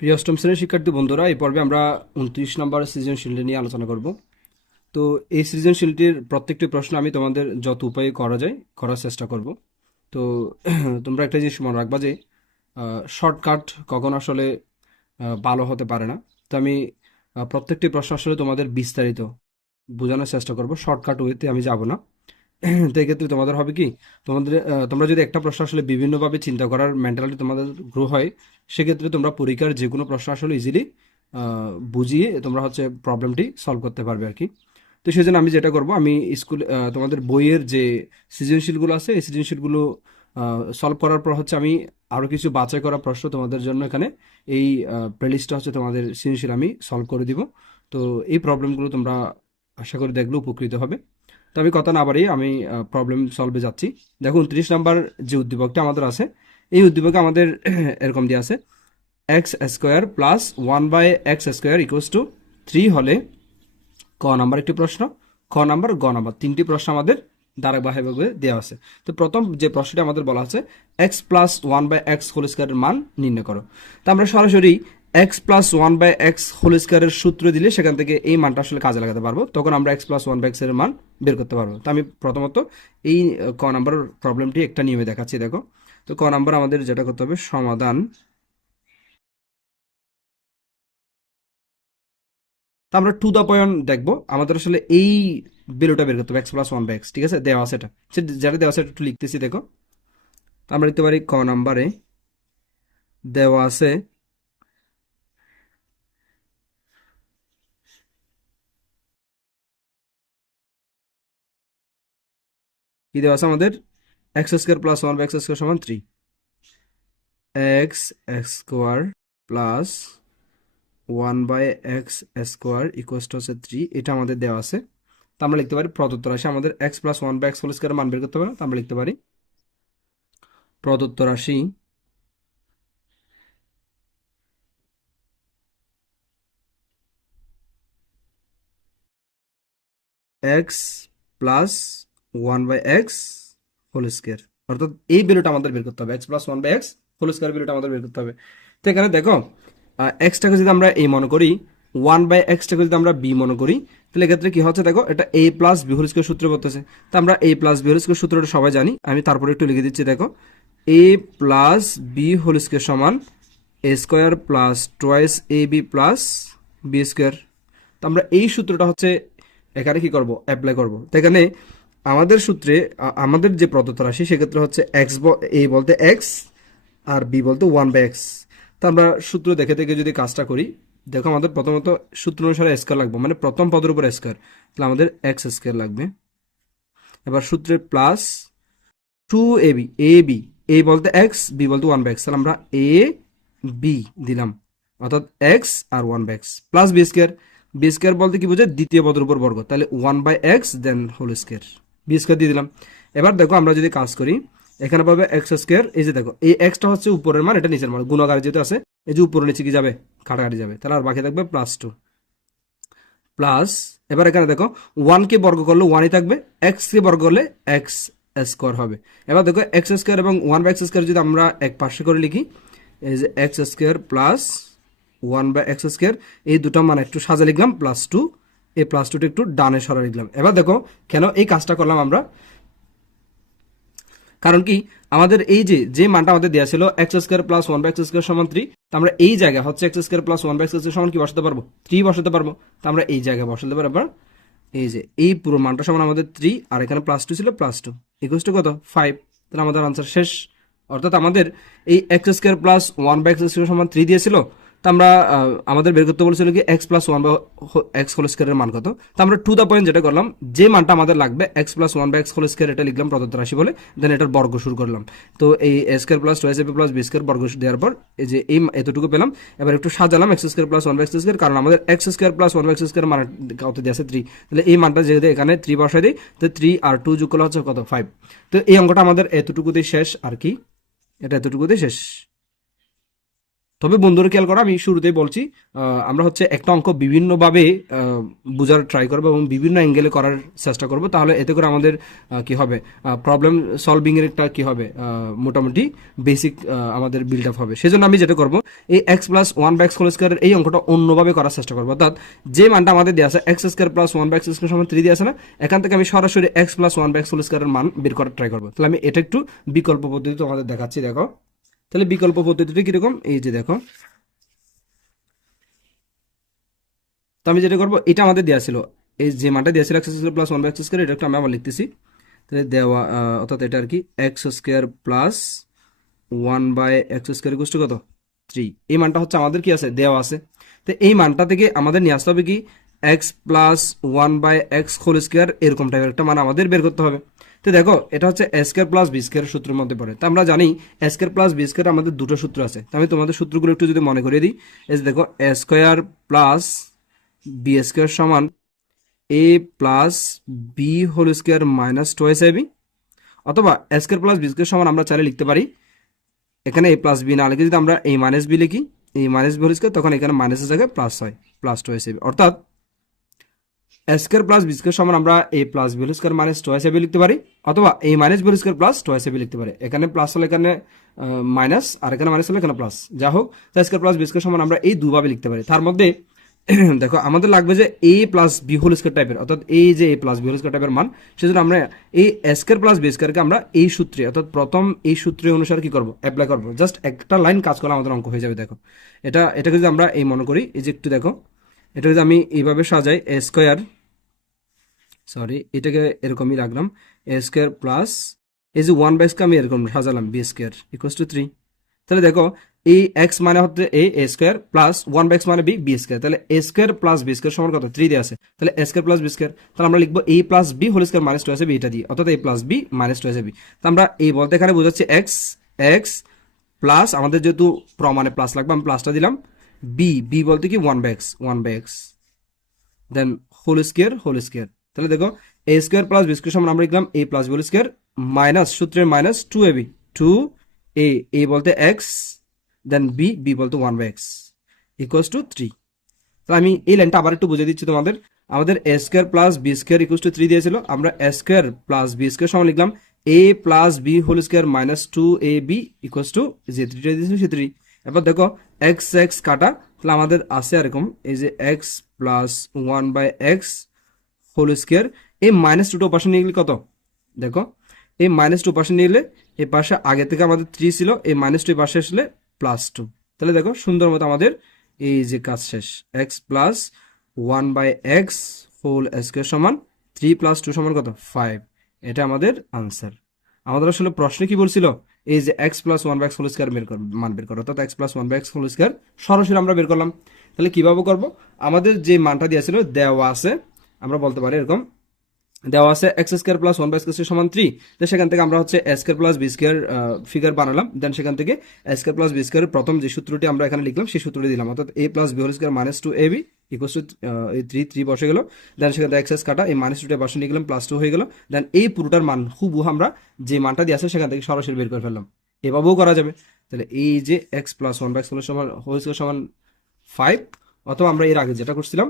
প্রিয় অষ্টম শ্রেণির শিক্ষার্থী বন্ধুরা, এই পর্বে আমরা উনত্রিশ নম্বর সৃজনশীলটি নিয়ে আলোচনা করব। তো এই সৃজনশীলটির প্রত্যেকটি প্রশ্ন আমি তোমাদের যত উপায়ে করা যায় করার চেষ্টা করব। তো তোমরা একটা জিনিস মনে রাখবা যে শর্টকাট কখন আসলে ভালো হতে পারে না। তো আমি প্রত্যেকটি প্রশ্ন আসলে তোমাদের বিস্তারিত বোঝানোর চেষ্টা করব। শর্টকাট ওয়েতে আমি যাব না। তো এক্ষেত্রে তোমাদের হবে কি, তোমাদের তোমরা যদি একটা প্রশ্ন আসলে বিভিন্নভাবে চিন্তা করার মেন্টালিটি তোমাদের গ্রো হয়, সেক্ষেত্রে তোমরা পরীক্ষার যে কোনো প্রশ্ন আসলে ইজিলি বুঝিয়ে তোমরা হচ্ছে প্রবলেমটি সলভ করতে পারবে আর কি। তো সেই জন্য আমি যেটা করব, আমি স্কুল তোমাদের বইয়ের যে সৃজনশীলগুলো আছে, এই সৃজনশীলগুলো সলভ করার পর হচ্ছে আমি আরও কিছু বাছাই করা প্রশ্ন তোমাদের জন্য এখানে, এই প্লেলিস্টটা হচ্ছে তোমাদের সৃজনশীল আমি সলভ করে দিব। তো এই প্রবলেমগুলো তোমরা আশা করি দেখলে উপকৃত হবে। তো আমি কথা না বাড়িয়ে আমি প্রবলেম সলভে যাচ্ছি। দেখো, উনত্রিশ নাম্বার যে উদ্দীপকটা আমাদের আছে, এই উদ্দীপকে আমাদের এরকম দিয়ে আছে x square plus one by x square equals to three হলে ক নাম্বার একটি প্রশ্ন, খ নাম্বার গ নাম্বার, তিনটি প্রশ্ন আমাদের ধারাবাহিকভাবে দেওয়া আছে। তো প্রথম যে প্রশ্নটি আমাদের বলা আছে x plus one by x whole স্কোয়ারের মান নির্ণয় করো। তো আমরা সরাসরি x plus one by x whole স্কোয়ারের সূত্র দিলে সেখান থেকে এই মানটা আসলে কাজে লাগাতে পারব। তখন আমরা এক্স প্লাস ওয়ান বাই এক্সের মান বের করতে পারব। তো আমি প্রথমত এই ক নাম্বার প্রবলেমটি একটা নিয়মে দেখাচ্ছি, দেখো। তো ক নাম্বার আমাদের যেটা করতে হবে, সমাধান। তো আমরা টু দা পয়েন্ট দেখব। আমাদের আসলে এই ভ্যালুটা বের করতে হবে x plus one by x ঠিক আছে? দেওয়া আছে এটা। যেটা দেওয়া আছে একটু লিখতেছি, দেখো। আমরা লিখতে পারি ক নাম্বারে দেওয়া আছে কি দেওয়া আছে আমাদের? X square plus one by x square সমান three x x square plus one by x square equals to হচ্ছে থ্রি এটা আমাদের দেওয়া আছে। তো আমরা লিখতে পারি প্রদত্ত রাশি। আমাদের x plus one by x whole square মান বের করতে না, তো আমরা লিখতে পারি প্রদত্ত রাশি। X plus one by x whole square অর্থাৎ এই ভ্যালুটা আমাদের বের করতে হবে। X plus one by x whole square ভ্যালুটা আমাদের বের করতে হবে। তো এখানে দেখো এক্সটাকে যদি আমরা এই মনে করি ওয়ান বাই এক্সটাকে যদি আমরা বি মনে করি, তাহলে এক্ষেত্রে কি হচ্ছে দেখো, এটা A plus B whole square সূত্র বলতেছে তো আমরা A plus B whole square সূত্রটা সবাই জানি। আমি তারপরে একটু লিখে দিচ্ছি, দেখো। A plus B whole square সমান A square plus twice A B plus B square তো আমরা এই সূত্রটা হচ্ছে, এখানে কি করব? অ্যাপ্লাই করব। তো এখানে আমাদের সূত্রে আমাদের যে প্রদত্ত রাশি সেক্ষেত্রে হচ্ছে এক্স এ বলতে এক্স আর বি বলতে ওয়ান বাই এক্স। তা আমরা সূত্র দেখে দেখে যদি কাজটা করি, দেখো আমাদের প্রথমত সূত্র অনুসারে স্কোয়ার লাগবে মানে প্রথম পদের উপর স্কোয়ার। তাহলে আমাদের এক্স স্কোয়ার লাগবে। এবার সূত্রে plus two A B A B, A বলতে এক্স, বি বলতে ওয়ান বাই এক্স। তাহলে আমরা এ বি দিলাম। অর্থাৎ x R one by x plus B square. B square বলতে কি বোঝায়? দ্বিতীয় পদের উপর বর্গ। তাহলে one by x, then whole square. B square দিয়ে দিলাম। এবার দেখো আমরা যদি কাজ করি, এখানে পাবে এক্স স্কোয়ার এই যে দেখো, এই এক্সটা হচ্ছে উপরের মান, এটা নিচের মান। গুণাগার যেহেতু আছে, এই যে উপরে নিচে কি যাবে? কাটাকাটি যাবে। তাহলে আর বাকি থাকবে প্লাস টু প্লাস এবার এখানে দেখো ওয়ানকে বর্গ করলে ওয়ানই থাকবে এক্স কে বর্গ করলে এক্স স্কোয়ার হবে। এবার দেখো এক্স স্কোয়ার এবং ওয়ান বাই এক্স স্কোয়ার যদি আমরা এক পাশে করে লিখি, এই যে x square plus one by x square এই দুটো মান একটু সাজা লিখলাম প্লাস টু এই প্লাস টুটা একটু ডানে সরা লিখলাম এবার দেখো কেন এই কাজটা করলাম আমরা? কারণ কি, আমাদের এই যে যে মানটা আমাদের দেওয়া ছিল x square plus one by x square সমান থ্রি তো আমরা এই জায়গায় হচ্ছে x square plus one by x square সমান কি বসাতে পারব? থ্রি বসাতে পারব। তো আমরা এই জায়গায় বসাতে পারব আবার এই যে, এই পুরো মানটা সমান আমাদের থ্রি আর এখানে প্লাস টু ছিল প্লাস টু ইকুয়াস টু কত? ফাইভ তাহলে আমাদের আনসার শেষ। অর্থাৎ আমাদের এই x square plus one by x square সমান থ্রি দিয়েছিল তো আমরা আমাদের বের করতে বলেছিল কি x plus one by x whole স্কোয়ারের মান কত? তো আমরা টু দ্য পয়েন্ট যেটা করলাম, যে মানটা আমাদের লাগবে x plus one by x whole square এটা লিখলাম প্রদত্ত রাশি বলে দেন এটার বর্গ শুরু করলাম। তো এই A square plus two S plus B square বর্গ দেওয়ার পর, এই যে এই এতটুকু পেলাম। এবার একটু সাজালাম x square plus one by x square কারণ আমাদের x square plus one by x square মান কত দিয়ে আছে থ্রি তাহলে এই মানটা যেহেতু এখানে থ্রি বসাই দিই, তো থ্রি আর টু যোগ করলে হচ্ছে কত? ফাইভ তো এই অঙ্কটা আমাদের এতটুকুতেই শেষ, আর কি? এটা এতটুকুতেই শেষ। তবে বন্ধুরা খেয়াল করো, আমি শুরুতেই বলছি আমরা হচ্ছে একটা অঙ্ক বিভিন্নভাবে বোঝার ট্রাই করব এবং বিভিন্ন অ্যাঙ্গেলে করার চেষ্টা করব, তাহলে এতে করে আমাদের কি হবে? প্রবলেম সলভিংয়ের একটা কি হবে? মোটামুটি বেসিক আমাদের বিল্ড আপ হবে। সেজন্য আমি যেটা করব, এই x plus one by x স্কোয়ারের এই অঙ্কটা অন্যভাবে করার চেষ্টা করব। অর্থাৎ যে মানটা আমাদের দেওয়া আছে x square plus one by x square সমান থ্রি দিয়ে আছে না, এখান থেকে আমি সরাসরি x plus one by x স্কোয়ারের মান বের করার ট্রাই করব। তাহলে আমি এটা একটু বিকল্প পদ্ধতি তোমাদের দেখাচ্ছি, দেখো। তাহলে বিকল্প পদ্ধতিটা কীরকম? এই যে দেখো। তো আমি যেটা করব, এটা আমাদের দেওয়া ছিল। এই যে মানটা দেওয়া ছিল x square plus one by x square, এটা একটু আমি আবার লিখতেছি। তাহলে দেওয়া অর্থাৎ এটা আর কি x square plus one by x square to কত? থ্রি এই মানটা হচ্ছে আমাদের কি আছে? দেওয়া আছে। তো এই মানটা থেকে আমাদের নিয়ে আসতে হবে কি? X plus one by x whole square এরকম টাইপের একটা মান আমাদের বের করতে হবে। তো দেখো, এটা হচ্ছে A square plus B square সূত্রের মধ্যে পড়ে। তো আমরা জানি A square plus B square আমাদের দুটো সূত্র আছে। তো আমি তোমাদের সূত্রগুলো একটু যদি মনে করিয়ে দিই, এই যে দেখো A square plus B square সমান A plus B whole square minus twice A B অথবা A square plus B square সমান আমরা চাইলে লিখতে পারি, এখানে এ প্লাস বি না লিখে যদি আমরা এই মাইনাস বি লিখি এই মাইনাস বি হোল স্কোয়ার তখন এখানে মাইনাসের জায়গায় প্লাস হয় প্লাস টোয়াইস এবি অর্থাৎ A square plus B square সমান আমরা A plus B square minus twice A B লিখতে পারি, অথবা এই minus B square plus twice A B লিখতে পারি। এখানে প্লাস হলে এখানে মাইনাস আর এখানে মাইনাস হলে এখানে প্লাস যা হোক A square plus B square সমান আমরা এই দুভাবে লিখতে পারি। তার মধ্যে, দেখো, আমাদের লাগবে যে A plus B whole square টাইপের অর্থাৎ এই যে A plus B whole square টাইপের মান, সেজন্য আমরা এই স্কোয়ার প্লাস বি স্কোয়ারকে আমরা এই সূত্রে, অর্থাৎ প্রথম এই সূত্রে অনুসারে কি করব? অ্যাপ্লাই করব। জাস্ট একটা লাইন কাজ করলে আমাদের অঙ্ক হয়ে যাবে, দেখো। এটা, এটাকে যদি আমরা এই মনে করি, এই যে একটু দেখো এটা যদি আমি এইভাবে সাজাই এ স্কোয়ার সরি এটাকে এরকমই রাখলাম এ স্কোয়ার প্লাস এই যে ওয়ান বাইসকে আমি এরকম সাজালাম B square equals to three তাহলে দেখো, এই এক্স মানে হচ্ছে A A square plus one by x মানে বি বি স্কোয়ার তাহলে A square plus B square সমান কত? থ্রি দিয়ে আছে। তাহলে A square plus B square তাহলে আমরা লিখব A plus B whole square minus two আছে বি এটা দিয়ে। অর্থাৎ A plus B minus two আছে বি তো আমরা এই বলতে এখানে বোঝাচ্ছি এক্স এক্স প্লাস আমাদের যেহেতু প্রমাণে প্লাস লাগবে, আমি প্লাসটা দিলাম। বি বি বলতে কি one by x one by x then whole square whole square তাহলে দেখো A square plus B square সমান আমরা লিখলাম A plus B whole square minus সূত্রের minus two A B two A A বলতে x then B B বলতে one by x equals to three তো আমি এই লাইনটা আবার একটু বুঝে দিচ্ছি তোমাদের। আমাদের A square plus B square equals to three দিয়েছিল, আমরা A square plus B square সমান লিখলাম A plus B whole square minus two A B equals to যে থ্রিটা দিয়েছিল সে থ্রি এবার দেখো এক্স এক্স কাটা, তাহলে আমাদের আছে এরকম, এই যে x plus one by x whole square এই মাইনাস টুটা পাশে নিয়ে গেলে কত? দেখো, এই মাইনাস টু পাশে নিয়ে গেলে এই পাশে আগে থেকে আমাদের থ্রি ছিল, এই মাইনাস টু পাশে আসলে প্লাস টু তাহলে দেখো, সুন্দর মতো আমাদের এই যে কাজ শেষ। X plus one by x whole square সমান থ্রি প্লাস টু সমান কত? ফাইভ এটা আমাদের আনসার আমাদের আসলে প্রশ্নে কি বলছিল? এই যে x plus one by x whole square বের মান বের করো, অর্থাৎ x plus one by x whole square সরাসরি আমরা বের করলাম। তাহলে কীভাবে করব? আমাদের যে মানটা দিয়েছিল দেওয়া আছে। আমরা বলতে পারি এরকম দেওয়া আছে x square plus one by square সমান থ্রি তো সেখান থেকে আমরা হচ্ছে square plus B square figure বানালাম। দেন সেখান থেকে স্কোয়ার প্লাস বি স্কোয়ার প্রথম যে সূত্রটি আমরা এখানে লিখলাম, সেই সূত্রটি দিলাম। অর্থাৎ A plus B whole square minus two A B equals to এই থ্রি থ্রি বসে গেল। দেন সেখান থেকে এক্সএস কাটা, এই মাইনাস টুটা বসে নিয়ে গেলাম প্লাস টু হয়ে গেল। দেন এই পুরোটার মান হুবু আমরা যে মানটা দিয়ে আছে, সেখান থেকে সরাসরি বের করে ফেললাম। এভাবেও করা যাবে। তাহলে এই যে x plus one by x সমান হোল স্কোয়ার সমান ফাইভ অথবা আমরা এর আগে যেটা করছিলাম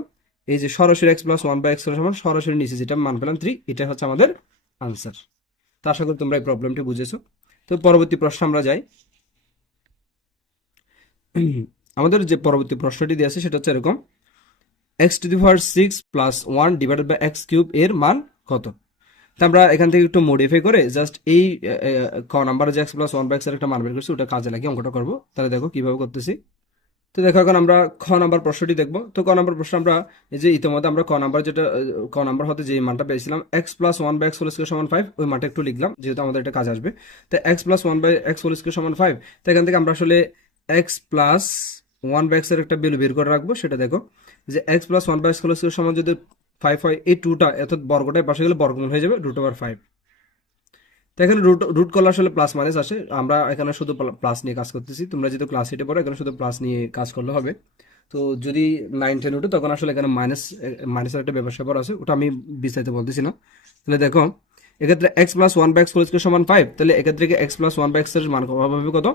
এই যে সরাসরি x plus one by x সমান সরাসরি নিচে যেটা মান পেলাম থ্রি এটা হচ্ছে আমাদের আনসার তো আশা করি তোমরা এই প্রবলেমটি বুঝেছ। তো পরবর্তী প্রশ্ন আমরা যাই। আমাদের যে পরবর্তী প্রশ্নটি দিয়ে আছে, সেটা হচ্ছে এরকম। X to the power six plus one divided by x cube এর মান কত? তা আমরা এখান থেকে একটু মডিফাই করে জাস্ট এই ক নাম্বার যে এক্স প্লাস ওয়ান বাই এক্সের একটা মান বের করছি, ওটা কাজে লাগিয়ে অঙ্কটা করব। তাহলে দেখো কীভাবে করতেছি। তো দেখো, এখন আমরা খ নাম্বার প্রশ্নটি দেখব। তো ক নাম্বার প্রশ্ন আমরা এই যে ইতিমধ্যে আমরা ক নাম্বার যেটা ক নাম্বার হতে যে মানটা পেয়েছিলাম x plus one by x whole square সমান ফাইভ ওই মানটা একটু লিখলাম, যেহেতু আমাদের এটা কাজ আসবে। তো x plus one by x whole square সমান ফাইভ তো এখান থেকে আমরা আসলে এক্স প্লাস ওয়ান বাই এক্সের একটা ভ্যালু বের করে রাখব, সেটা দেখো, যে x plus one by x whole square সমান যদি ফাইভ হয়, এই টুটা অর্থাৎ বর্গটায় পাশে গেলে বর্গমূল হয়ে যাবে রুট ওভার ফাইভ এখানে রুট রুট করলে আসলে প্লাস মাইনাস আসে। আমরা এখানে শুধু প্লাস নিয়ে কাজ করতেছি। তোমরা যেহেতু ক্লাস এইটে পড়ো, এখানে শুধু প্লাস নিয়ে কাজ করলে হবে। তো যদি নাইন টেন উঠে, তখন আসলে এখানে মাইনাস মাইনাসের একটা ব্যাপার, স্যাপার আছে। ওটা আমি বিস্তারিত বলতেছি না। তাহলে দেখো, এক্ষেত্রে x plus one by x whole square সমান ফাইভ তাহলে এক্ষেত্রে এক্স প্লাস ওয়ান বাই এক্সের মান হবে কত?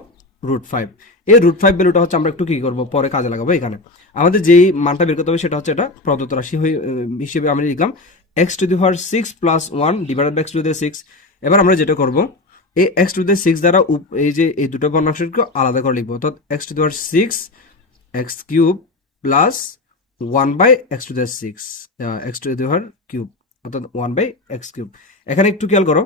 রুট ফাইভ এই রুট ফাইভ ভ্যালুটা হচ্ছে আমরা একটু কি করব? পরে কাজে লাগাবো এখানে। আমাদের যেই মানটা বের করতে হবে সেটা হচ্ছে এটা প্রদত্ত রাশি হিসেবে আমি লিখলাম x to the power six plus one divided by x to the six এবার আমরা যেটা করব, এই এক্স টু দি সিক্স দ্বারা এই যে এই দুটো ভগ্নাংশকে আলাদা করে লিখব। অর্থাৎ x to the power six x cube plus one by x to the six x to the power cube অর্থাৎ ওয়ান বাই এক্স কিউব এখানে একটু খেয়াল করো,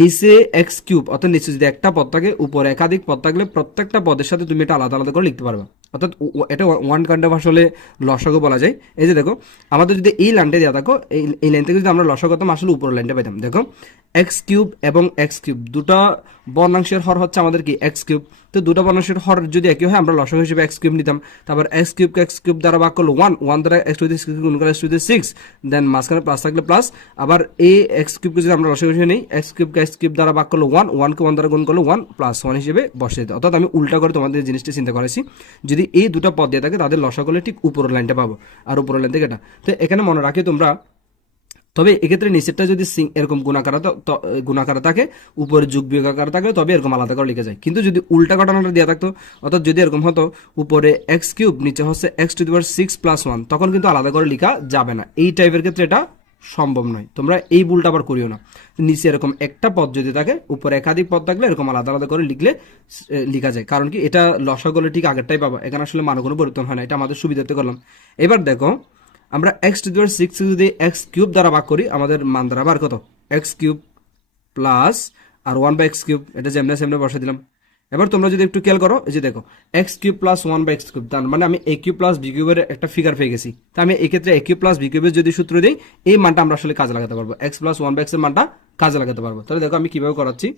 নিচে এক্স কিউব অর্থাৎ নিচে যদি একটা পদ থাকে, উপরে একাধিক পদ থাকলে প্রত্যেকটা পদের সাথে তুমি এটা আলাদা আলাদা করে লিখতে পারবে। অর্থাৎ এটা ওয়ান কাইন্ড অফ আসলে লসাগু বলা যায়। এই যে দেখো, আমাদের যদি এই লাইনটা দেওয়া থাকো, এই লাইন থেকে যদি আমরা লসাগু করতাম আসলে উপরের লাইনটা পেতাম দেখো এক্স কিউব এবং এক্স কিউব দুটা বর্ণাংশের হর হচ্ছে আমাদের কি? এক্স কিউব তো দুটো মানুষের হর যদি একই হয়, আমরা লসক হিসেবে এক্স কিউব নিতাম। তারপর এক্স কিউব এক্স কিউব দ্বারা ভাগ করল ওয়ান ওয়ান দ্বারা এক্স টু সিক্স গুণ করে x to the six then মাঝখানে প্লাস থাকলে প্লাস আবার এই এক্স কিউবকে যদি আমরা লসাগু হিসেবে নিই এক্স কিউব এক্স কিউব দ্বারা ভাগ করল ওয়ান ওয়ানকে ওয়ান দ্বারা গুণ করল ওয়ান প্লাস ওয়ান হিসেবে বসে দিতে। অর্থাৎ আমি উল্টা করে তোমাদের জিনিসটা চিন্তা করেছি। যদি এই দুটো পদ দিয়ে থাকে, তাদের লসা করলে ঠিক উপরের লাইনটা পাবো। আর উপরের লাইন থেকে এটা। তো এখানে মনে রাখি তোমরা তবে এক্ষেত্রে নিচেরটা যদি সিং- এরকম গুণাকার গুণাকার থাকে, উপরে যুগ বিয়োগ আকার থাকলে তবে এরকম আলাদা করে লিখে যায়। কিন্তু যদি উল্টা ঘটনাটা দেওয়া থাকতো, অর্থাৎ যদি এরকম হতো, উপরে এক্স কিউব নিচে হচ্ছে x to the power six plus one তখন কিন্তু আলাদা করে লেখা যাবে না। এই টাইপের ক্ষেত্রে এটা সম্ভব নয়। তোমরা এই ভুলটা আবার করিও না। নিচে এরকম একটা পদ যদি থাকে, উপরে একাধিক পদ থাকলে এরকম আলাদা আলাদা করে লিখলে লিখা যায়। কারণ কি, এটা লসাগলে ঠিক আগেরটাই পাবা। এখানে আসলে মানে কোনো পরিবর্তন হয় না। এটা আমাদের সুবিধাতে করলাম। এবার দেখো আমরা X to the power six যদি এক্স কিউব দ্বারা ভাগ করি, আমাদের মান দ্বারা বার কত? এক্স কিউব প্লাস আর ওয়ান বাই এক্স কিউব এটা যেমনে সেমনে বসে দিলাম। এবার তোমরা যদি একটু খেয়াল করো, এই যে দেখো X cube plus one by X cube তার মানে আমি এ কিউব প্লাস বি কিউবের একটা ফিগার পেয়ে গেছি। তা আমি এক্ষেত্রে এ কিউব প্লাস বি কিউবের যদি সূত্র দিই, এই মানটা আমরা আসলে কাজে লাগাতে পারব। এক্স প্লাস ওয়ান বাই এক্সের মানটা কাজে লাগাতে পারব। তাহলে দেখো আমি কীভাবে করাচ্ছি।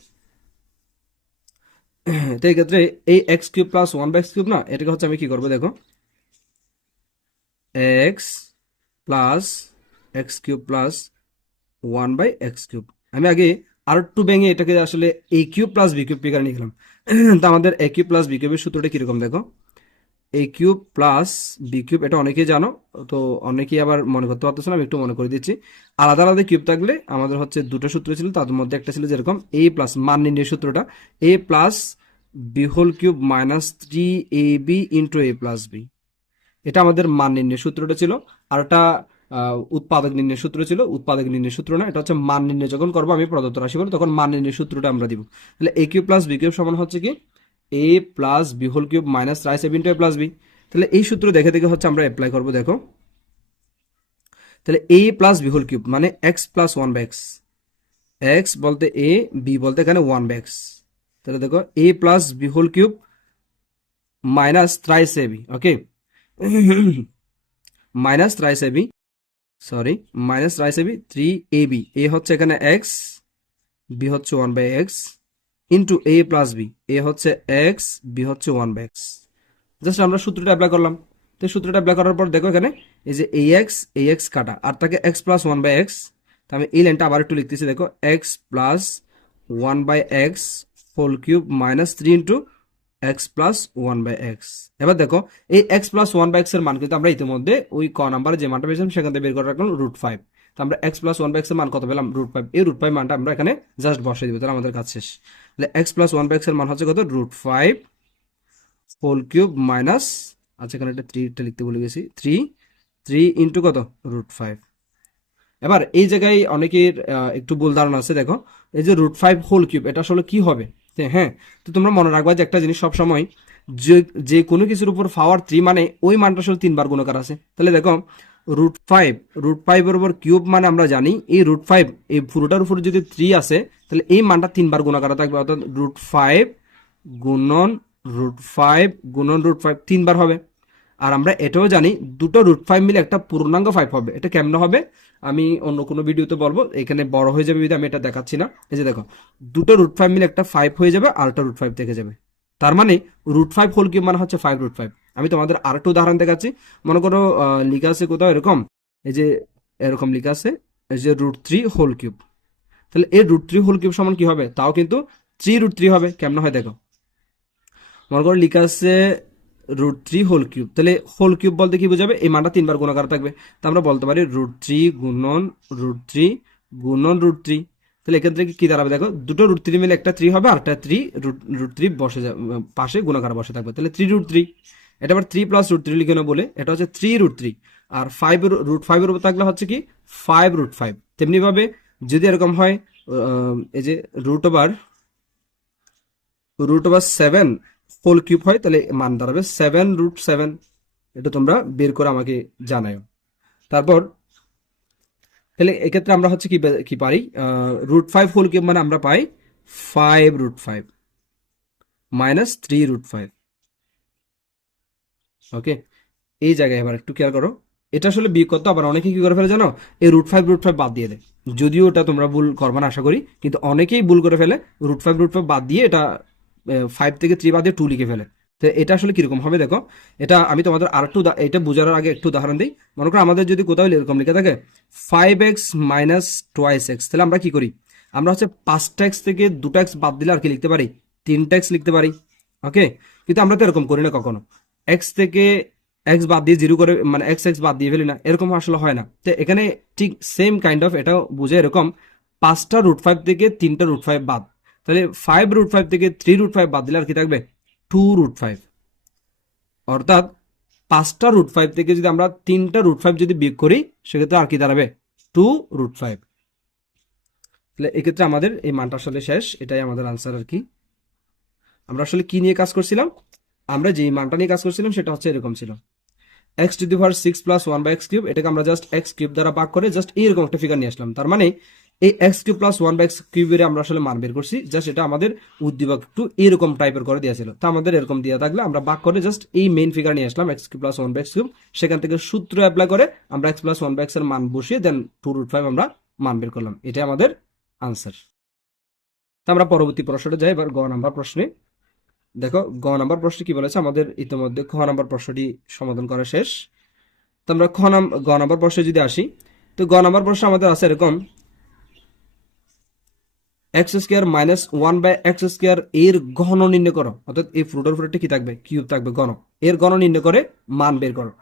তো এই ক্ষেত্রে এই X cube plus one by X cube না, এটাকে হচ্ছে আমি কি করব দেখো? X plus X cube plus one by X cube আমি আগে আর একটু ভেঙে এটাকে আসলে A cube plus B cube figure নিয়ে গেলাম। তো আমাদের এ কিউব প্লাস বি কিউবের সূত্রটা কীরকম দেখো? A cube plus B cube এটা অনেকেই জানো, তো অনেকেই আবার মনে করতে পারতেছে না, আমি একটু মনে করে দিচ্ছি। আলাদা আলাদা কিউব থাকলে আমাদের হচ্ছে দুটো সূত্র ছিল তাদের মধ্যে একটা ছিল যেরকম এ প্লাস মান নির্ণয় সূত্রটা। A plus B whole cube minus three A B into A plus B এটা আমাদের মান নির্ণয় সূত্রটা ছিল। আর একটা উৎপাদক নির্ণয় সূত্র ছিল। উৎপাদক নির্ণয় সূত্র না, এটা হচ্ছে মান নির্ণয় যখন করব আমি প্রদত্ত রাশি বলে, তখন মান নির্ণয় সূত্রটা আমরা দিব। তাহলে A cube plus B cube সমান হচ্ছে কি? A plus B whole cube minus thrice A B to A plus B তাহলে এই সূত্র দেখে দেখে হচ্ছে আমরা অ্যাপ্লাই করব, দেখো। তাহলে A plus B whole cube মানে X plus one by X X বলতে এ বি বলতে এখানে ওয়ান বাই এক্স তাহলে দেখো A plus B whole cube minus thrice A B okay minus thrice A B sorry minus thrice A B three A B A হচ্ছে এখানে x B হচ্ছে one by X into A plus B A হচ্ছে x B হচ্ছে one by x just আমরা সূত্রটা apply করলাম। তো সূত্রটা অ্যাপ্লাই করার পর দেখো এখানে, এই যে এ এক্স এ এক্স কাটা, আর তাকে X plus one by X তো আমি এই লাইনটা আবার একটু লিখতেছি, দেখো X plus one by X whole cube minus three into X plus one by X এবার দেখো, এই এক্স প্লাস ওয়ান বাই এক্সের মান কিন্তু আমরা ইতিমধ্যে ওই ক নাম্বারে যে মানটা পেয়েছিলাম, সেখান থেকে বের করে রাখলাম রুট ফাইভ তো আমরা এক্স প্লাস ওয়ান বাই এক্সের মান কত পেলাম? রুট ফাইভ এই রুট ফাইভ মানটা আমরা এখানে জাস্ট বসে দিব, তাহলে আমাদের কাজ শেষ। তাহলে এক্স প্লাস ওয়ান বাই এক্সের মান হচ্ছে কত? Root five whole cube minus আচ্ছা এখানে একটা থ্রিটা লিখতে ভুলে গেছি। থ্রি থ্রি ইন্টু কত? রুট ফাইভ এবার এই জায়গায় অনেকের একটু ভুল ধারণা আছে, দেখো। এই যে রুট ফাইভ হোল কিউব এটা আসলে কি হবে? হ্যাঁ তো তোমরা মনে রাখবা যে একটা জিনিস সব সময় যে যে কোনো কিছুর উপর পাওয়ার থ্রি মানে ওই মানটা আসলে তিনবার গুণকার আছে। তাহলে দেখো রুট ফাইভ রুট ফাইভের উপর কিউব মানে আমরা জানি, এই রুট ফাইভ এই পুরোটার উপর যদি থ্রি আসে, তাহলে এই মানটা তিনবার গুণাকার থাকবে, অর্থাৎ রুট ফাইভ গুণন রুট ফাইভ গুণন রুট ফাইভ তিনবার হবে। আর আমরা এটাও জানি, দুটো রুট ফাইভ মিলে একটা পূর্ণাঙ্গ ফাইভ হবে। এটা কেমন হবে? আমি অন্য কোনো ভিডিওতে বলব। এখানে বড় হয়ে যাবে বিধে আমি এটা দেখাচ্ছি না। এই যে দেখো, দুটো রুট ফাইভ মিলে একটা ফাইভ হয়ে যাবে, আর একটা রুট ফাইভ থেকে যাবে। তার মানে রুট ফাইভ হোল কিউব মানে হচ্ছে ফাইভ রুট ফাইভ আমি তোমাদের আর একটা উদাহরণ দেখাচ্ছি। মনে করো লিখা আছে কোথাও এরকম। এই যে এরকম লিখা আছে, এই যে রুট থ্রি হোল কিউব তাহলে এই রুট থ্রি হোল কিউব সমান কি হবে? তাও কিন্তু থ্রি রুট থ্রি হবে। কেমন হয় দেখো? মনে করো লিখা আছে রুট থ্রি হোল কিউব। তাহলে হোল কিউব বলতে কি বোঝাবে? এই মানটা তিনবার গুণাকার থাকবে। তো আমরা বলতে পারি রুট থ্রি গুণন রুট থ্রি গুণন রুট থ্রি। তাহলে থেকে কি দাঁড়াবে দেখো? দুটো রুট থ্রি মিলে একটা থ্রি হবে, আর একটা থ্রি রুট রুট থ্রি বসে যাবে পাশে গুণাকার বসে থাকবে। তাহলে থ্রি রুট থ্রি। এটা আবার থ্রি প্লাস রুট থ্রি লিখে বলে। এটা হচ্ছে থ্রি রুট থ্রি। আর ফাইভ রুট ফাইভের উপর থাকলে হচ্ছে কি? Five root five. তেমনিভাবে যদি এরকম হয় এই যে root over root over seven whole cube হয়, তাহলে মান দাঁড়াবে সেভেন রুট সেভেন এটা তোমরা বের করে আমাকে জানাও তারপর, তাহলে এক্ষেত্রে আমরা হচ্ছে কি কি পারি? রুট ফাইভ হোল কিউব মানে আমরা পাই five root five minus three root five okay এই জায়গায় এবার একটু কেয়ার করো। এটা আসলে বিয়োগ করতে আবার অনেকে কি করে ফেলে জানো? এই রুট ফাইভ রুট ফাইভ বাদ দিয়ে দেয়। যদিও এটা তোমরা ভুল করবে না, আশা করি, কিন্তু অনেকেই ভুল করে ফেলে। রুট ফাইভ রুট ফাইভ বাদ দিয়ে এটা ফাইভ থেকে থ্রি বাদ দিয়ে টু লিখে ফেলে। তো এটা আসলে কীরকম হবে দেখো? এটা আমি তোমাদের আর একটু এটা বোঝার আগে একটু উদাহরণ দিই। মনে করো আমাদের যদি কোথাও এরকম লিখে থাকে five X minus twice X তাহলে আমরা কি করি? আমরা হচ্ছে পাঁচটা এক্স থেকে দুটো এক্স বাদ দিলে আর কি লিখতে পারি? তিনটা এক্স লিখতে পারি। ওকে কিন্তু আমরা তো এরকম করি না কখনো। এক্স থেকে এক্স বাদ দিয়ে জিরো করে মানে এক্স এক্স বাদ দিয়ে ফেলি না। এরকম আসলে হয় না। তো এখানে ঠিক সেম কাইন্ড অফ এটাও বুঝে এরকম, পাঁচটা রুট ফাইভ থেকে তিনটা রুট ফাইভ বাদ। তাহলে ফাইভ রুট ফাইভ থেকে থ্রি রুট ফাইভ বাদ দিলে আর কি থাকবে? টু রুট ফাইভ অর্থাৎ পাঁচটা রুট ফাইভ থেকে যদি আমরা তিনটা রুট ফাইভ যদি বিয়োগ করি, সেক্ষেত্রে আর কি দাঁড়াবে? টু রুট ফাইভ তাহলে এক্ষেত্রে আমাদের এই মানটা আসলে শেষ, এটাই আমাদের আনসার আর কি। আমরা আসলে কি নিয়ে কাজ করছিলাম? আমরা যে মানটা নিয়ে কাজ করছিলাম, সেটা হচ্ছে এরকম ছিল। X to the power six plus one by X cube এটাকে আমরা জাস্ট এক্স কিউব দ্বারা ভাগ করে জাস্ট এইরকম একটা ফিগার নিয়ে আসলাম। তার মানে এই X cube plus one by X কিউবের আমরা আসলে মান বের করছি জাস্ট এটা আমাদের উদ্দীপক একটু এরকম টাইপের করে দিয়েছিল তা আমাদের এরকম দেওয়া থাকলে আমরা বাক করে জাস্ট এই মেইন ফিগার নিয়ে আসলাম X cube plus one by X cube সেখান থেকে সূত্র অ্যাপ্লাই করে আমরা এক্স প্লাস ওয়ান বাই এর মান বসিয়ে দেন টু রুট ফাইভ আমরা মান বের করলাম। এটাই আমাদের আনসার তা আমরা পরবর্তী প্রশ্নটা যাই, এবার গ নাম্বার প্রশ্নে। দেখো, গ নাম্বার প্রশ্ন কি বলেছে? আমাদের ইতিমধ্যে খ নাম্বার প্রশ্নটি সমাধান করা শেষ। তো আমরা খ নাম্বার প্রশ্নে যদি আসি, তো গ নাম্বার প্রশ্ন আমাদের আছে এরকম X square minus one by X square এর ঘন নির্ণয় করো। অর্থাৎ এই ফ্রুটের ফ্রুটে কি থাকবে? কিউব থাকবে ঘন। এর ঘন নির্ণয় করে মান বের করো।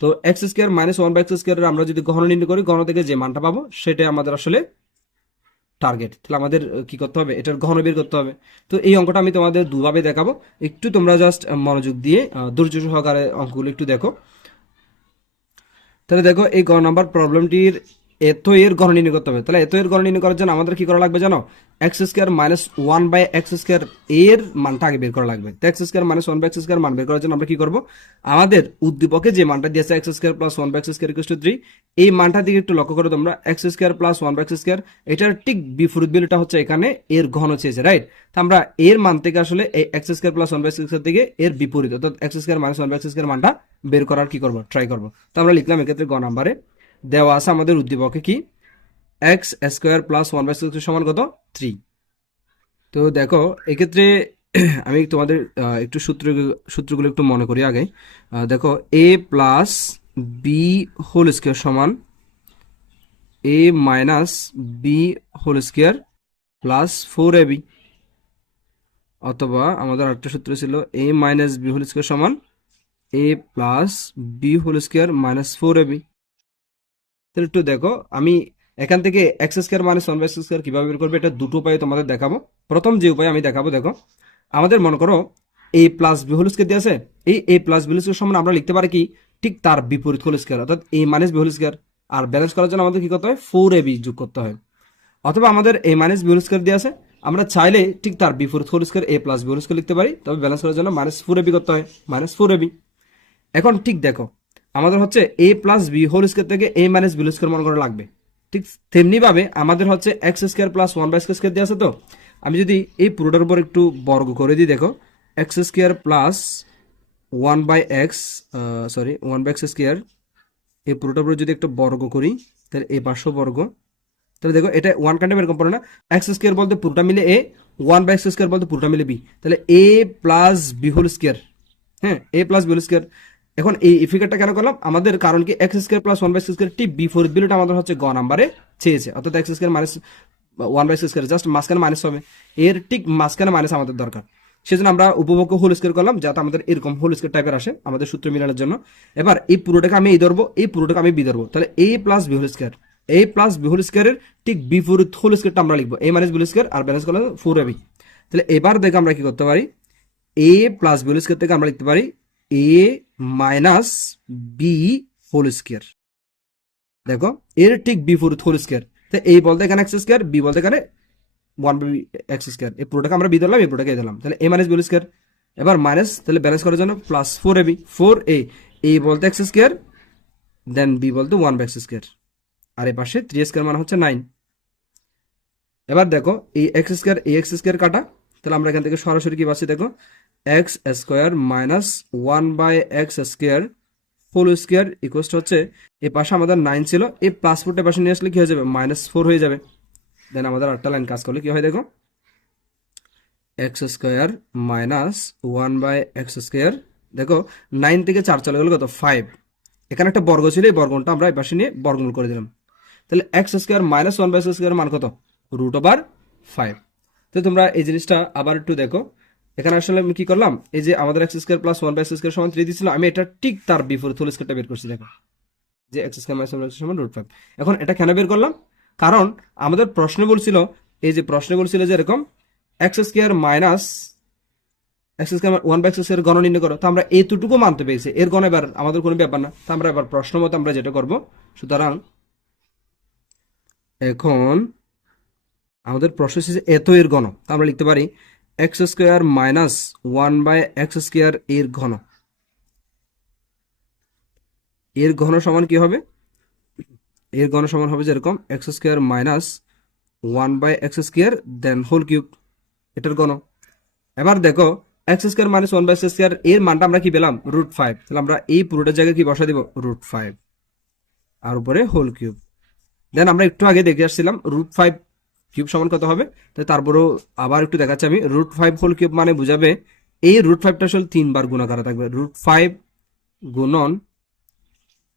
তো X square minus one by X square আমরা যদি ঘন নির্ণয় করি, ঘন থেকে যে মানটা পাবো, সেটাই আমাদের আসলে টার্গেট তাহলে আমাদের কি করতে হবে? এটার ঘন বের করতে হবে। তো এই অঙ্কটা আমি তোমাদের দুভাবে দেখাবো। একটু তোমরা জাস্ট মনোযোগ দিয়ে ধৈর্য সহকারে অঙ্কগুলো একটু দেখো। তাহলে দেখো, এই গ নাম্বার প্রবলেমটির এত এর গণ নির্ণয় করতে হবে তাহলে এত এর গণ নির্ণয় করার জন্য আমাদের কি করা লাগবে জানো X square minus one by X square এর মানটা আগে বের করা লাগবে X square minus one by X square মান বের করার জন্য আমরা কি করব আমাদের উদ্দীপকে যে মানটা দিয়েছে X square plus one by X square equal to three এই মানটা দিকে একটু লক্ষ্য করো তোমরা X square plus one by X square এটার ঠিক বিপরীত বিলটা হচ্ছে এখানে এর ঘন চেয়েছে রাইট তো আমরা এর মান থেকে আসলে এই X square plus one by X square থেকে এর বিপরীত অর্থাৎ X square minus one by X square মানটা বের করার কি করব ট্রাই করব তো আমরা লিখলাম এক্ষেত্রে গ নাম্বারে দেওয়া আছে আমাদের উদ্দীপকে কি? X square plus one by square সমান কত? থ্রি তো দেখো, এক্ষেত্রে আমি তোমাদের একটু সূত্র, সূত্রগুলো একটু মনে করি আগে। দেখো A plus B whole square সমান A minus B whole square plus four A B অথবা আমাদের আরেকটা সূত্র ছিল A minus B whole square সমান A plus B whole square minus four A B তাহলে একটু দেখো, আমি এখান থেকে X square minus one by square কীভাবে বের করবে, এটা দুটো উপায়ে তোমাদের দেখাবো। প্রথম যে উপায় আমি দেখাবো, দেখো। আমাদের মনে করো A plus B whole square দিয়ে আছে, এই A plus B whole square সমান আমরা লিখতে পারি কি? ঠিক তার বিপরীত হোল স্কোয়ার অর্থাৎ A minus B whole square R balance করার জন্য আমাদের কি করতে হয়? ফোর এ বি যোগ করতে হয়। অথবা আমাদের A minus B whole square দিয়ে আছে, আমরা চাইলে ঠিক তার বিপরীত whole square A plus B whole square লিখতে পারি, তবে ব্যালেন্স করার জন্য মাইনাস ফোর এ বি করতে হয় মাইনাস ফোর এ বি এখন ঠিক দেখো আমাদের হচ্ছে A plus B whole square থেকে এ মাইনাস বি স্কোয়ার মনে করা লাগবে। ঠিক তেমনি ভাবে আমাদের হচ্ছে X square plus one by square দিয়ে আছে তো? আমি যদি এই পুরোটার উপর একটু বর্গ করে দিই, দেখো। X square plus one by X sorry one by X square এই পুরোটার উপর যদি একটু বর্গ করি, তাহলে এ পাঁচশো বর্গ। তাহলে দেখো, এটা ওয়ান কান্ডে এরকম পড়ে না। এক্স স্কোয়ার বলতে পুরোটা মিলে A one by X square বলতে পুরোটা মিলে বি তাহলে A plus B whole square হ্যাঁ A plus B whole square এখন এই ফিগারটা কেন করলাম? আমাদের কারণ কি X square plus one by square টি বিপরীত বিলটা আমাদের হচ্ছে গ নাম্বারে চেয়েছে। অর্থাৎ X square minus one by square just মাঝখানে মাইনাস হবে। এর ঠিক মাঝখানে মাইনাস আমাদের দরকার। সেজন্য আমরা উপভোগ্য হোল স্কোয়ার করলাম, যাতে আমাদের এরকম হোল স্কোয়ার টাইপের আসে আমাদের সূত্র মিলানোর জন্য। এবার এই পুরোটাকে আমি এই ধরবো, এই পুরোটাকে আমি বি ধরবো। তাহলে A plus B whole square A plus B whole স্কোয়ারের ঠিক বিপরীত হোল স্কোয়ারটা আমরা লিখব। A minus B whole square R balance করলে ফোর এবি তাহলে এবার দেখো আমরা কি করতে পারি? A plus B whole square থেকে আমরা লিখতে পারি A minus B whole square দেখো, এর ঠিক বিপরীত হোল স্কোয়ার তো এই বলতে এখানে এক্স স্কোয়ার বি বলতে এখানে ওয়ান বি এক্স স্কোয়ার এই পুরোটাকে আমরা বি ধরলাম, এই পুরোটাকে এ ধরলাম। তাহলে এ মাইনাস বি স্কোয়ার এবার মাইনাস তাহলে ব্যালেন্স করার জন্য plus four A B four A A বলতে এক্স স্কোয়ার দেন বি বলতে ওয়ান বাই এক্স স্কোয়ার আর এই পাশে থ্রি স্কোয়ার মানে হচ্ছে নাইন এবার দেখো, এই এক্স স্কোয়ার এই এক্স স্কোয়ার কাটা। তাহলে আমরা এখান থেকে সরাসরি কি পাচ্ছি দেখো? X square minus one by X square whole square equal হচ্ছে, এই পাশে আমাদের নাইন ছিল, এই প্লাস ফোরটা পাশে নিয়ে আসলে কি হয়ে যাবে? মাইনাস ফোর হয়ে যাবে। দেন আমাদের আটটা লাইন কাজ করলে কি হয় দেখো? X square minus one by X square দেখো নাইন থেকে চার চলে গেল কত? ফাইভ এখানে একটা বর্গ ছিল, এই বর্গটা আমরা এই পাশে নিয়ে বর্গমূল করে দিলাম। তাহলে X square minus one by X square মান কত? রুট ওভার ফাইভ তো তোমরা এই জিনিসটা আবার একটু দেখো। এখানে আসলে আমি কি করলাম? এই যে আমাদের X square plus one by square সমান থ্রি দিচ্ছিল আমি এটা ঠিক তার বিপরীত হোল স্কোয়ারটা বের করছি, দেখো। যে এক্স স্কোয়ার মাইনাস সমান রুট ফাইভ এখন এটা কেন বের করলাম? কারণ আমাদের প্রশ্ন বলছিল, এই যে প্রশ্ন বলছিল যে এরকম X square minus X square one by square গণ নির্ণয় করো। তো আমরা এতটুকু মানতে পেরেছি। এর গণ এবার আমাদের কোনো ব্যাপার না। তো আমরা এবার প্রশ্ন মতো আমরা যেটা করব। সুতরাং এখন আমাদের প্রশ্ন হচ্ছে এত এর ঘন তা আমরা লিখতে পারি X square minus one by X square এর ঘন। এর ঘন সমান কি হবে? এর ঘন সমান হবে যেরকম X square minus one by X square then whole cube. এটার ঘন। এবার দেখো X square minus one by X square এর মানটা আমরা কি পেলাম? Root five. তাহলে আমরা এই পুরোটার জায়গায় কি বসা দিব? Root five. আর উপরে হোল কিউব। দেন আমরা একটু আগে দেখে আসছিলাম রুট ফাইভ কিউব সমান কত হবে? তো তারপরেও আবার একটু দেখাচ্ছি আমি। রুট ফাইভ হোল কিউব মানে বুঝাবে, এই রুট ফাইভটা আসলে তিনবার গুণাকারে থাকবে। রুট ফাইভ গুণন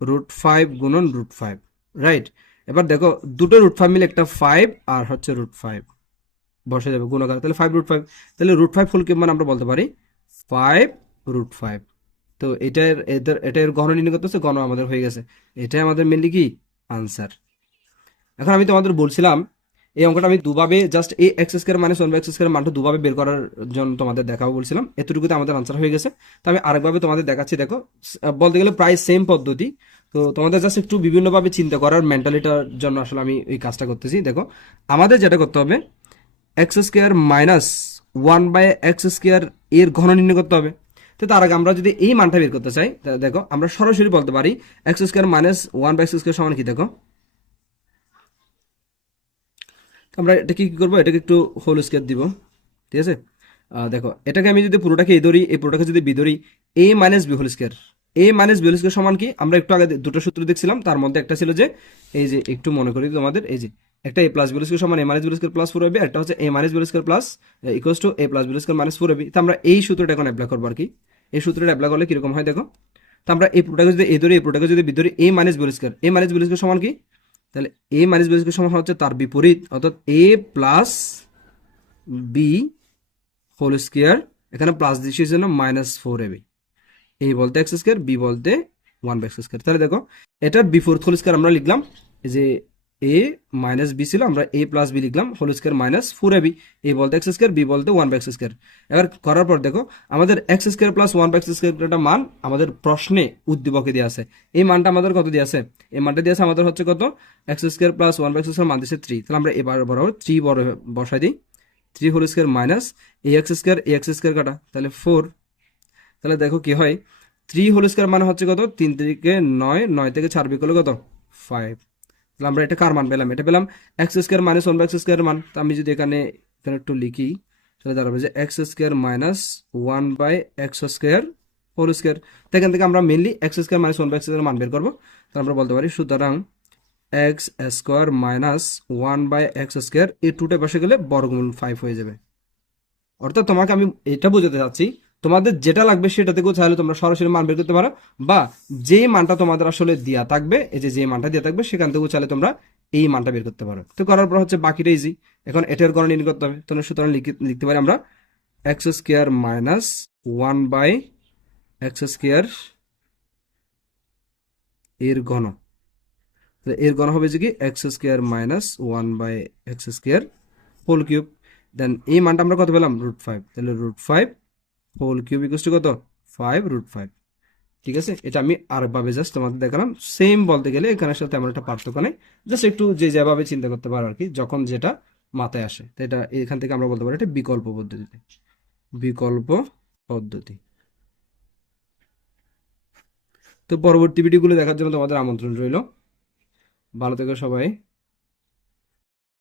রুট ফাইভ গুণন রুট ফাইভ রাইট এবার দেখো, দুটো রুট ফাইভ মিলে একটা ফাইভ আর হচ্ছে রুট ফাইভ বসে যাবে গুণাকার, তাহলে ফাইভ রুট ফাইভ তাহলে রুট ফাইভ হোল কিউব মানে আমরা বলতে পারি ফাইভ রুট ফাইভ তো এটার, এদের এটার গণ নির্ণয় করতেছে গণ আমাদের হয়ে গেছে। এটাই আমাদের মেনলি কি? আনসার এখন আমি তোমাদের বলছিলাম এই অঙ্কটা আমি দুভাবে জাস্ট এই X square minus one by X square মানটা দুভাবে বের করার জন্য তোমাদের দেখাবো বলছিলাম। এতটুকুতে আমাদের আনসার হয়ে গেছে। তো আমি আরেকভাবে তোমাদের দেখাচ্ছি, দেখো বলতে গেলে প্রায় সেম পদ্ধতি। তো তোমাদের জাস্ট একটু বিভিন্নভাবে চিন্তা করার মেন্টালিটার জন্য আসলে আমি এই কাজটা করতেছি। দেখো, আমাদের যেটা করতে হবে X square minus one by X square এর ঘন নির্ণয় করতে হবে। তো তার আগে আমরা যদি এই মানটা বের করতে চাই দেখো, আমরা সরাসরি বলতে পারি X square minus one by X square সমান কি, দেখো তো আমরা এটাকে কি করব? এটাকে একটু হোল স্কোয়ার দিব। ঠিক আছে? দেখো, এটাকে আমি যদি পুরোটাকে এ ধরি, এই পুরোটাকে যদি বি ধরি, A minus B whole square A minus B whole square সমান কি? আমরা একটু আগে দুটো সূত্র দেখছিলাম, তার মধ্যে একটা ছিল যে, এই যে একটু মনে করি তোমাদের, এই যে, একটা A plus B whole square সমান A minus B whole square plus four হবে, একটা হচ্ছে A minus B whole square plus equals to A plus B whole square minus four হবে। তো আমরা এই সূত্রটা এখন অ্যাপ্লাই করব আর কি। এই সূত্রটা অ্যাপ্লাই করলে কীরকম হয় দেখো? তো আমরা এই পুরোটাকে যদি এ ধরি, এই পুরোটাকে যদি বি ধরি A minus B whole square A minus B whole square সমান কি? তাহলে এ মাইনাস বি সমান হচ্ছে তার বিপরীত, অর্থাৎ A plus B whole square এখানে প্লাস দিচ্ছি জন্য মাইনাস ফোর এবি এ বলতে এক্স স্কোয়ার বি বলতে ওয়ান বাই এক্স স্কোয়ার তাহলে দেখো এটা বিপরীত হোল স্কোয়ার আমরা লিখলাম যে এ মাইনাস বি ছিল, আমরা এ প্লাস বি লিখলাম whole square minus four A B A বলতে এক্স স্কোয়ার বি বলতে ওয়ান বাই এক্স স্কোয়ার এবার করার পর দেখো, আমাদের X square plus one by X square একটা মান আমাদের প্রশ্নে উদ্দীপকে দেওয়া আছে। এই মানটা আমাদের কত দিয়ে আছে? এই মানটা দিয়ে আছে আমাদের হচ্ছে কত? X square plus one by X square মান দিচ্ছে থ্রি তাহলে আমরা এবার বরাবর থ্রি বড় বসাই দিই। Three whole square minus A X square A X square কাটা। তাহলে ফোর তাহলে দেখো কি হয়? থ্রি হোল স্কোয়ার মানে হচ্ছে কত? তিন থেকে নয় নয় থেকে চার বিকলে কত? ফাইভ তাহলে আমরা এটা কার মান পেলাম? এটা পেলাম X square minus one by X square মান। তো আমি যদি এখানে এখানে একটু লিখি, তাহলে দাঁড়াবে যে X square minus one by X square whole square তো এখান থেকে আমরা mainly X square minus one by X square মান বের করব। তাহলে আমরা বলতে পারি, সুতরাং X square minus one by X square এই টুটে বসে গেলে বর্গমূল ফাইভ হয়ে যাবে। অর্থাৎ তোমাকে আমি এটা বোঝাতে চাচ্ছি তোমাদের যেটা লাগবে সেটা থেকেও চাইলে তোমরা সরাসরি মান বের করতে পারো, বা যে মানটা তোমাদের আসলে দেওয়া থাকবে, এই যে যে মানটা দেওয়া থাকবে, সেখান থেকেও চাইলে তোমরা এই মানটা বের করতে পারো। তো করার পর হচ্ছে বাকিটা ইজি এখন এটার গণনা নির্ণয় করতে হবে। তাহলে সুতরাং লিখে- লিখতে পারি আমরা X square minus one by X square এর ঘন। এর গণ হবে যে কি? X square minus one by X square whole cube then এই মানটা আমরা কত পেলাম? রুট ফাইভ তাহলে root five whole cube equal to কত? ফাইভ রুট ফাইভ ঠিক আছে? এটা আমি আরেকভাবে জাস্ট তোমাদের দেখালাম। সেম বলতে গেলে এখানের সাথে আমার একটা পার্থক্য নেই। জাস্ট একটু যে যেভাবে চিন্তা করতে পারো আর কি, যখন যেটা মাথায় আসে। তো এটা এখান থেকে আমরা বলতে পারি এটা বিকল্প পদ্ধতিতে। বিকল্প পদ্ধতি। তো পরবর্তী ভিডিওগুলো দেখার জন্য তোমাদের আমন্ত্রণ রইল। ভালো থেকো সবাই।